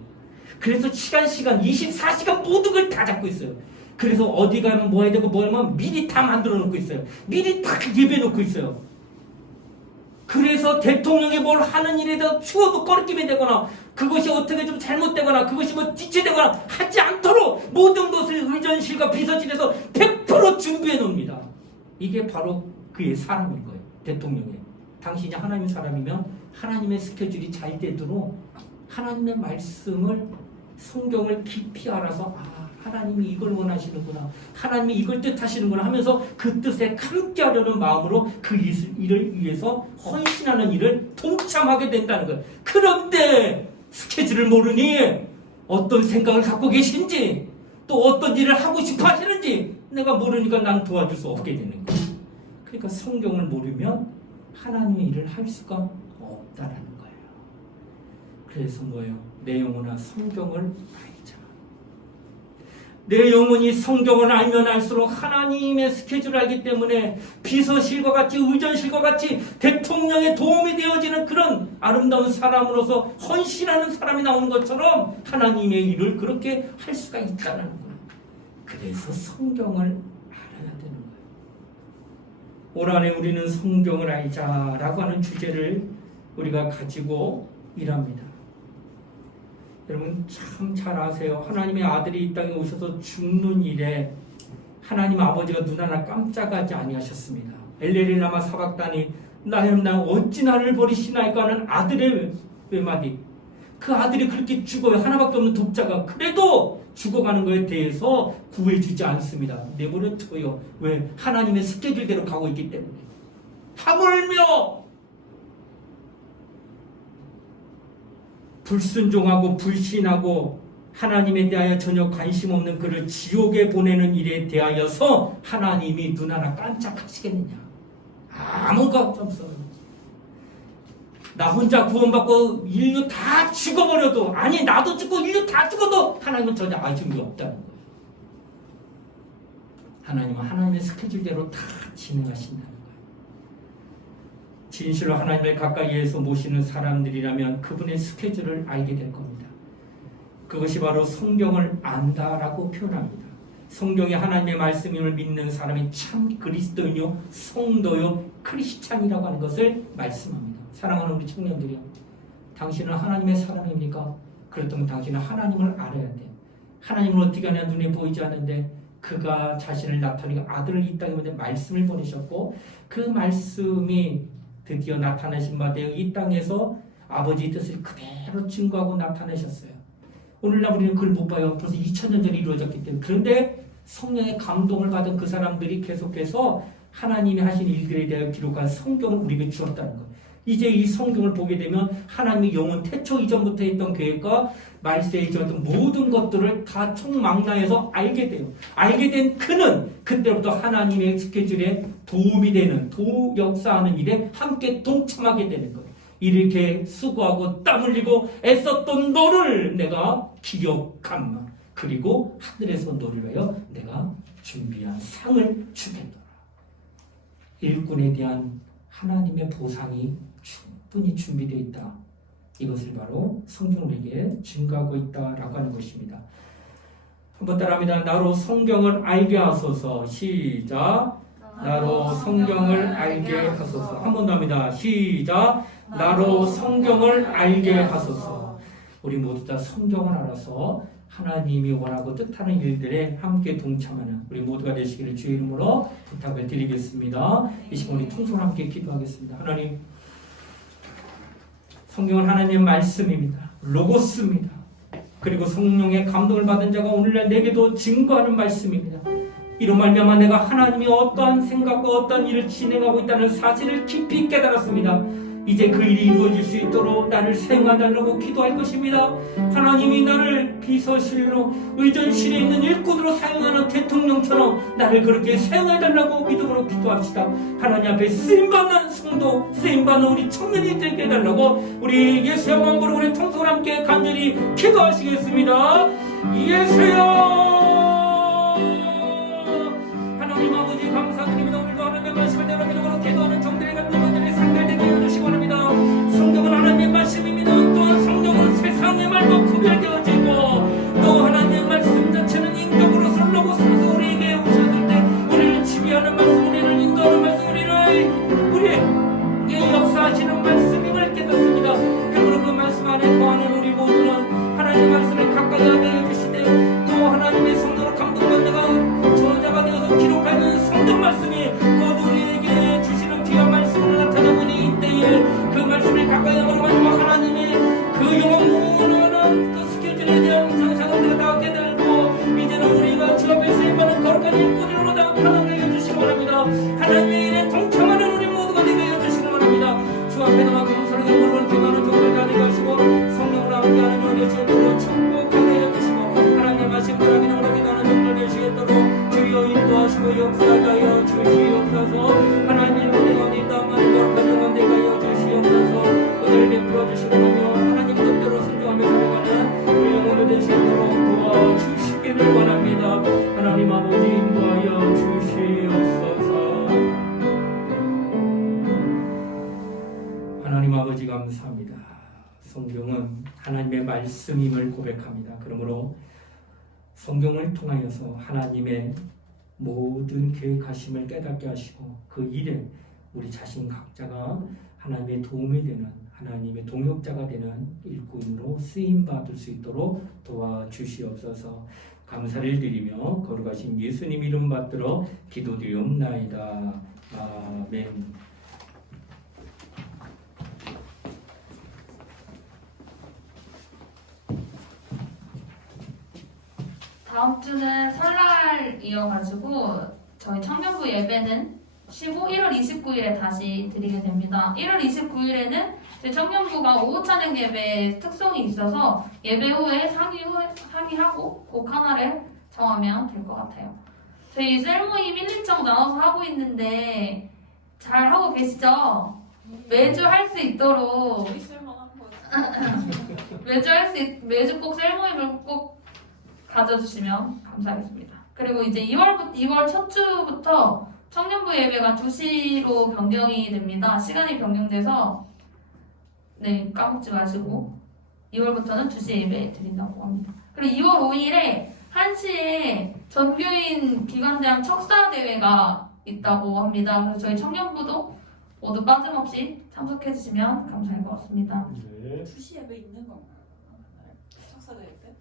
그래서 시간 24시간 모든 걸 다 잡고 있어요. 그래서 어디 가면 뭐 해야 되고 뭐 하면 미리 다 만들어 놓고 있어요. 미리 다 예배해 놓고 있어요. 그래서 대통령이 뭘 하는 일에 대해 추워도 꺼리낌이 되거나 그것이 어떻게 좀 잘못되거나 그것이 뭐 지체되거나 하지 않도록 모든 것을 의전실과 비서실에서 100% 준비해 놓습니다. 이게 바로 그의 사람인 거예요. 대통령의. 당신이 하나님의 사람이면 하나님의 스케줄이 잘 되도록 하나님의 말씀을 성경을 깊이 알아서 하나님이 이걸 원하시는구나. 하나님이 이걸 뜻하시는구나 하면서 그 뜻에 함께하려는 마음으로 그 일을 위해서 헌신하는 일을 동참하게 된다는 거예요. 그런데 스케줄을 모르니 어떤 생각을 갖고 계신지 또 어떤 일을 하고 싶어 하시는지 내가 모르니까 난 도와줄 수 없게 되는 거예요. 그러니까 성경을 모르면 하나님의 일을 할 수가 없다라는 거예요. 그래서 뭐예요? 내 영혼아 성경을 알자. 내 영혼이 성경을 알면 알수록 하나님의 스케줄을 알기 때문에 비서실과 같이 의전실과 같이 대통령의 도움이 되어지는 그런 아름다운 사람으로서 헌신하는 사람이 나오는 것처럼 하나님의 일을 그렇게 할 수가 있다는 거예요. 그래서 성경을 알아야 되는 거예요. 올 한해 우리는 성경을 알자라고 하는 주제를 우리가 가지고 일합니다. 여러분 참 잘 아세요. 하나님의 아들이 이 땅에 오셔서 죽는 일에 하나님 아버지가 눈 하나 깜짝하지 아니하셨습니다. 엘레리나마 사박다니 나 어찌 나를 버리시나이까 하는 아들의 외마디. 그 아들이 그렇게 죽어요. 하나밖에 없는 독자가. 그래도 죽어가는 것에 대해서 구해주지 않습니다. 내버려 둬요. 왜? 하나님의 스케줄대로 가고 있기 때문에. 하물며 불순종하고 불신하고 하나님에 대하여 전혀 관심 없는 그를 지옥에 보내는 일에 대하여서 하나님이 눈 하나 깜짝하시겠느냐? 아무것도 없어요. 나 혼자 구원받고 인류 다 죽어버려도, 아니 나도 죽고 인류 다 죽어도 하나님은 전혀 아쉬움이 없다는 거예요. 하나님은 하나님의 스케줄대로 다 진행하신다는 거예요. 진실로 하나님을 가까이에서 모시는 사람들이라면 그분의 스케줄을 알게 될 겁니다. 그것이 바로 성경을 안다라고 표현합니다. 성경이 하나님의 말씀임을 믿는 사람이 참 그리스도인요, 성도요, 크리스찬이라고 하는 것을 말씀합니다. 사랑하는 우리 청년들이요, 당신은 하나님의 사람입니까? 그렇다면 당신은 하나님을 알아야 돼. 하나님을 어떻게 하냐? 눈에 보이지 않는데 그가 자신을 나타내고 아들을 이 땅에 보내 말씀을 보내셨고 그 말씀이 드디어 나타나신 바 되어 이 땅에서 아버지의 뜻을 그대로 증거하고 나타내셨어요. 오늘날 우리는 그걸 못 봐요. 벌써 2000년 전에 이루어졌기 때문에. 그런데 성령의 감동을 받은 그 사람들이 계속해서 하나님이 하신 일들에 대하여 기록한 성경을 우리에게 주었다는 거예요. 이제 이 성경을 보게 되면 하나님이 영원 태초 이전부터 했던 계획과 말세에 있었던 모든 것들을 다 총망라해서 알게 돼요. 알게 된 그는 그때부터 하나님의 스케줄에 도움이 되는 역사하는 일에 함께 동참하게 되는 거예요. 이렇게 수고하고 땀 흘리고 애썼던 너를 내가 기억함. 그리고 하늘에서 너를 위하여 내가 준비한 상을 주겠노라. 일꾼에 대한 하나님의 보상이 충분히 준비되어 있다. 이것을 바로 성경에게 증거하고 있다라고 하는 것입니다. 한번 따라합니다. 나로 성경을 알게 하소서. 시작. 나로 성경을 알게 하소서. 한 번 더 합니다. 시작. 나로 성경을 알게 하소서. 우리 모두 다 성경을 알아서 하나님이 원하고 뜻하는 일들에 함께 동참하는 우리 모두가 되시기를 주의 이름으로 부탁을 드리겠습니다. 이 시간 우리 통성을 함께 기도하겠습니다. 하나님, 성경은 하나님의 말씀입니다. 로고스입니다. 그리고 성령의 감동을 받은 자가 오늘날 내게도 증거하는 말씀입니다. 이로 말미암아 내가 하나님이 어떠한 생각과 어떠한 일을 진행하고 있다는 사실을 깊이 깨달았습니다. 이제 그 일이 이루어질 수 있도록 나를 사용하달라고 기도할 것입니다. 하나님이 나를 비서실로 의전실에 있는 일꾼으로 사용하는 대통령처럼 나를 그렇게 사용해달라고 믿음으로 기도합시다. 하나님 앞에 쓰임받는 성도, 쓰임받는 우리 청년이 되게 해달라고 우리 예수의 왕으로 우리 통성을 함께 간절히 기도하시겠습니다. 예수여, 하나님 아버지 감사드립니다. 오늘도 하나님의 말씀을 대로 기도하는 정들의 감동들이 상달되게 해주시기 원합니다. 마지막까지 일꾼으로 나타나게 해주시기 바랍니다. 하나님의 일에 동참하는 우리 모두가 되게 해주시기 바랍니다. 주 앞에 나와 감사하게 물건 기도하는 종들 다 되게 하시고 성령을 함께하는 은혜 주옵도록 축복하게 해주시고 하나님의 말씀 바라기 원하게 하는 종들 되시겠도록 주여 인도하시고 역사하게 하여 주시옵소서. 하나님의 은혜 가운데 있다만 거룩한 영혼되게 하여 주시옵소서. 은혜를 베풀어 주시고 하나님 뜻대로 순종하며 살아가는 우리 영혼이 되시도록 도와주시기를 바랍니다. 하나님 아버지 인도하여 주시옵소서. 하나님 아버지 감사합니다. 성경은 하나님의 말씀임을 고백합니다. 그러므로 성경을 통하여서 하나님의 모든 계획하심을 깨닫게 하시고 그 일에 우리 자신 각자가 하나님의 도움이 되는 하나님의 동역자가 되는 일꾼으로 쓰임받을 수 있도록 도와주시옵소서. 감사를 드리며 거룩하신 예수님 이름 받들어 기도드리옵나이다. 아멘. 다음 주는 설날이어가지고 저희 청년부 예배는 쉬고 1월 29일에 다시 드리게 됩니다. 1월 29일에는 저희 청년부가 오후 찬양 예배의 특성이 있어서 예배 후에 상의하고 곡 하나를 정하면 될 것 같아요. 저희 셀모임 1, 2정 나눠서 하고 있는데 잘 하고 계시죠? 매주 할 수 있도록 매주 꼭 셀모임을 꼭 가져주시면 감사하겠습니다. 그리고 이제 2월 첫 주부터 청년부 예배가 2시로 변경이 됩니다. 시간이 변경돼서 까먹지 마시고 2월부터는 2시 예배 드린다고 합니다. 그리고 2월 5일에 1시에 전교인 기관대항 척사대회가 있다고 합니다. 그래서 저희 청년부도 모두 빠짐없이 참석해주시면 감사할 것 같습니다. 네. 2시 예배 있는 건가요? 척사대회 때?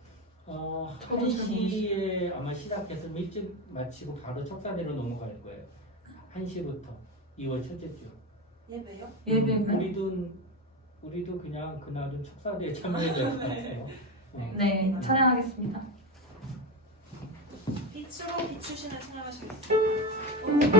저도 잘 1시에 아마 시작해서 일찍 마치고 바로 척사대로 넘어갈 거예요. 1시부터 2월 첫째 주. 예배요? 예배가 우리도 그냥 그날은 척사대에 참여해야 될 것 같아요. 네, 찬양하겠습니다. 빛으로 비추시는 찬양하시겠습니다.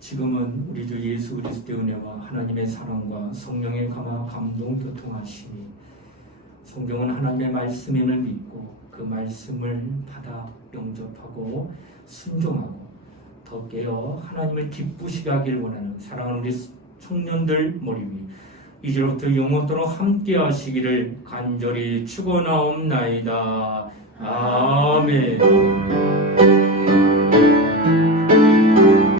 지금은 우리 주 예수 그리스도의 은혜와 하나님의 사랑과 성령의 감동 교통하심이 성경은 하나님의 말씀임을 믿고 그 말씀을 받아 영접하고 순종하고 더 깨어 하나님을 기쁘시게 하길 원하는 사랑하는 우리 청년들 머리 위 이제로부터 영원토록 함께 하시기를 간절히 축원하옵나이다. 아멘.